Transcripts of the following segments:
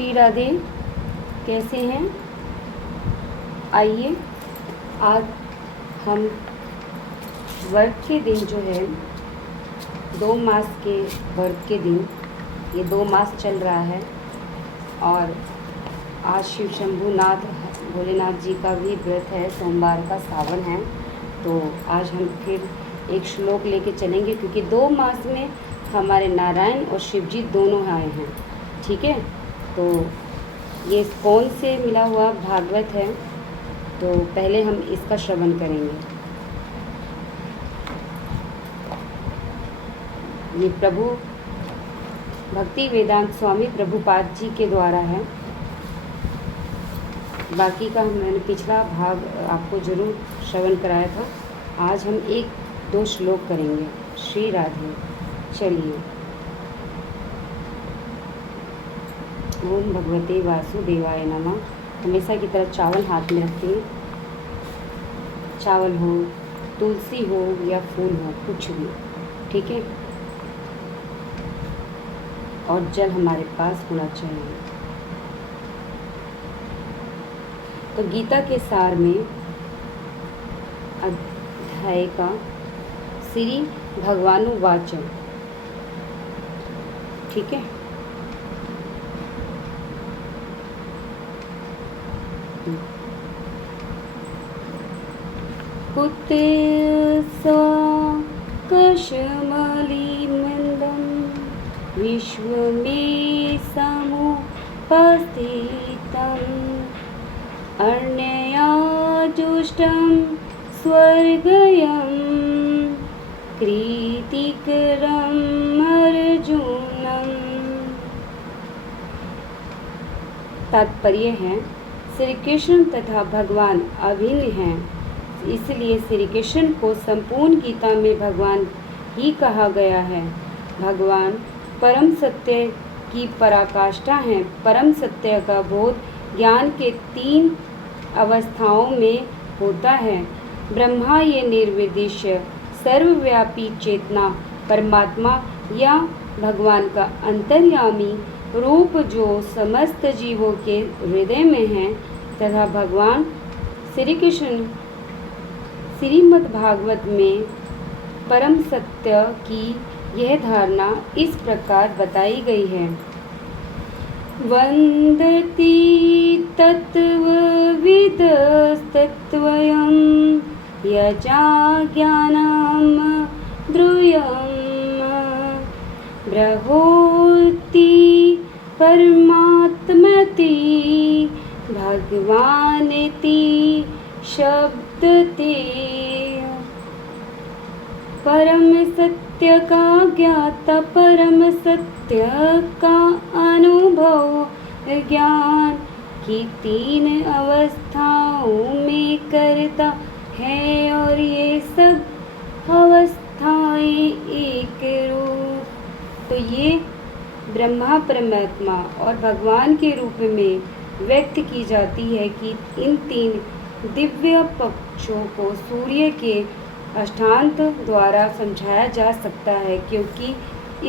श्री राधे। कैसे हैं? आइए आज हम वर्त के दिन जो है 2 मास के वर्त के दिन, ये 2 मास चल रहा है और आज शिव शंभुनाथ भोलेनाथ जी का भी व्रत है, सोमवार का सावन है। तो आज हम फिर एक श्लोक लेके चलेंगे क्योंकि 2 मास में हमारे नारायण और शिव जी दोनों आए हैं। ठीक है, तो ये कौन से मिला हुआ भागवत है, तो पहले हम इसका श्रवण करेंगे। ये प्रभु भक्ति वेदांत स्वामी प्रभुपाद जी के द्वारा है। बाकी का मैंने पिछला भाग आपको ज़रूर श्रवण कराया था। आज हम 1-2 श्लोक करेंगे। श्री राधे। चलिए। ओम भगवते वासुदेवाय नमः। हमेशा की तरह चावल हाथ में रखते हैं। चावल हो, तुलसी हो या फूल हो, कुछ भी, ठीक है। और जल हमारे पास होना चाहिए। तो गीता के सार में अध्याय का श्री भगवानुवाच, ठीक है। कुत्सा कशमलिमन्दं विश्वमे समुपस्थितम् अर्ण्ययाजुष्टं स्वर्गयं कृतिकरम् अर्जुनम्। तात्पर्य है, श्री कृष्ण तथा भगवान अभिन्न हैं, इसलिए श्री कृष्ण को संपूर्ण गीता में भगवान ही कहा गया है। भगवान परम सत्य की पराकाष्ठा हैं। परम सत्य का बोध ज्ञान के 3 अवस्थाओं में होता है। ब्रह्मा ये निर्विदेश सर्वव्यापी चेतना परमात्मा या भगवान का अंतर्यामी रूप जो समस्त जीवों के हृदय में है, तथा भगवान श्री कृष्ण श्रीमद्भागवत में परम सत्य की यह धारणा इस प्रकार बताई गई है। वन्दति तत्त्वविदस्तत्त्वयं यजा ज्ञानं द्रुयं ब्रहोति परमात्मति भगवानिति शब्दते। परम सत्य का ज्ञाता परम सत्य का अनुभव ज्ञान की 3 अवस्थाओं में करता है और ये सब अवस्थाएं एक रूप। तो ये ब्रह्मा परमात्मा और भगवान के रूप में व्यक्त की जाती है कि इन 3 दिव्य पक्षों को सूर्य के अष्टांत द्वारा समझाया जा सकता है, क्योंकि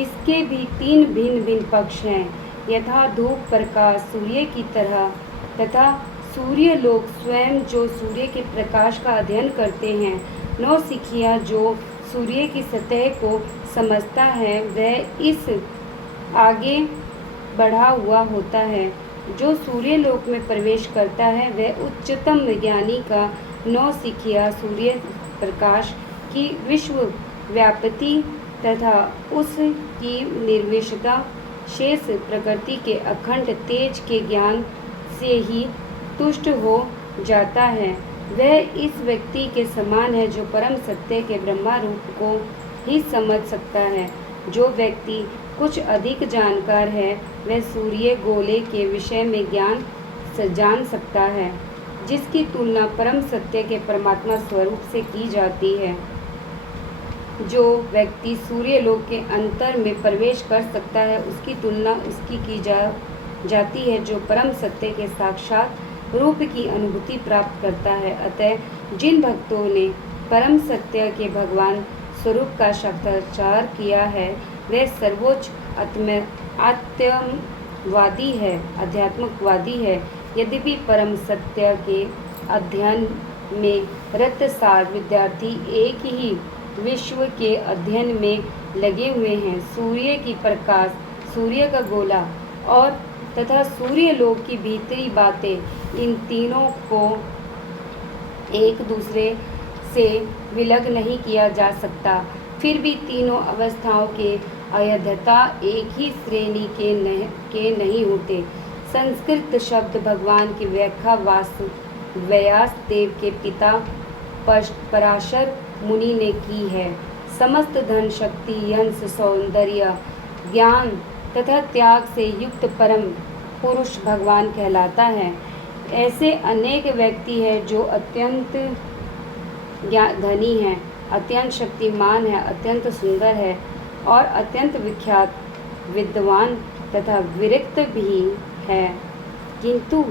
इसके भी 3 भिन्न भिन्न पक्ष हैं। यथा धूप प्रकाश सूर्य की तरह, तथा सूर्य लोक स्वयं जो सूर्य के प्रकाश का अध्ययन करते हैं। नौसिखिया जो सूर्य की सतह को समझता है वह इस आगे बढ़ा हुआ होता है। जो सूर्य लोक में प्रवेश करता है वह उच्चतम ज्ञानी का नौसिखिया सूर्य प्रकाश की विश्व व्यापति तथा उसकी निर्विशेषता शेष प्रकृति के अखंड तेज के ज्ञान से ही तुष्ट हो जाता है। वह इस व्यक्ति के समान है जो परम सत्य के ब्रह्मा रूप को ही समझ सकता है। जो व्यक्ति कुछ अधिक जानकार है वह सूर्य गोले के विषय में ज्ञान से जान सकता है, जिसकी तुलना परम सत्य के परमात्मा स्वरूप से की जाती है। जो व्यक्ति सूर्य लोक के अंतर में प्रवेश कर सकता है उसकी तुलना उसकी की जाती है जो परम सत्य के साक्षात रूप की अनुभूति प्राप्त करता है। अतः जिन भक्तों ने परम सत्य के भगवान स्वरूप का साक्षात्कार किया है वह सर्वोच्च आध्यात्मिकवादी है। यद्यपि परम सत्य के अध्ययन में रत सार विद्यार्थी एक ही विश्व के अध्ययन में लगे हुए हैं। सूर्य की प्रकाश, सूर्य का गोला और तथा सूर्य लोक की भीतरी बातें, इन तीनों को एक दूसरे से विलग नहीं किया जा सकता। फिर भी तीनों अवस्थाओं के अयध्यता एक ही श्रेणी के नहीं होते। संस्कृत शब्द भगवान की व्याख्या व्यास देव के पिता पराशर मुनि ने की है। समस्त धन, शक्ति, यश, सौंदर्य, ज्ञान तथा त्याग से युक्त परम पुरुष भगवान कहलाता है। ऐसे अनेक व्यक्ति हैं जो अत्यंत धनी हैं, अत्यंत शक्तिमान है, अत्यंत सुंदर है और अत्यंत विख्यात, विद्वान तथा विरक्त भी है, किंतु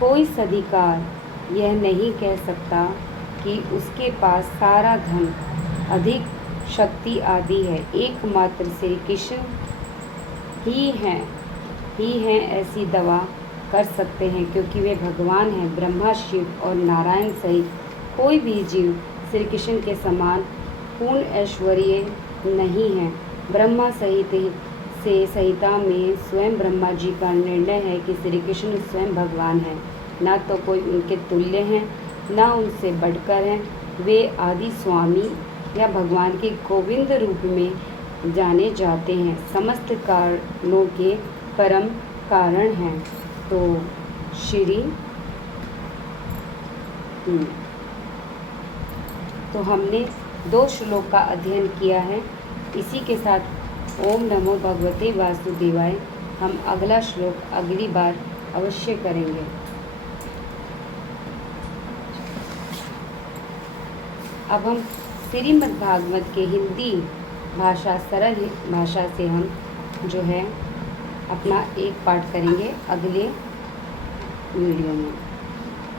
कोई सदीकार यह नहीं कह सकता कि उसके पास सारा धन, अधिक शक्ति आदि है। एकमात्र श्री कृष्ण ही हैं ऐसी दवा कर सकते हैं, क्योंकि वे भगवान हैं। ब्रह्मा, शिव और नारायण सहित कोई भी जीव श्री कृष्ण के समान पूर्ण ऐश्वर्य नहीं है। ब्रह्मा संहिता में स्वयं ब्रह्मा जी का निर्णय है कि श्री कृष्ण स्वयं भगवान है, ना तो कोई उनके तुल्य हैं, ना उनसे बढ़कर हैं। वे आदि स्वामी या भगवान के गोविंद रूप में जाने जाते हैं, समस्त कारणों के परम कारण हैं। तो हमने 2 श्लोक का अध्ययन किया है। इसी के साथ ओम नमो भगवते वासुदेवाय हम अगला श्लोक अगली बार अवश्य करेंगे। अब हम श्रीमद् भागवत के हिंदी भाषा, सरल भाषा से हम जो है अपना एक पाठ करेंगे अगले वीडियो में।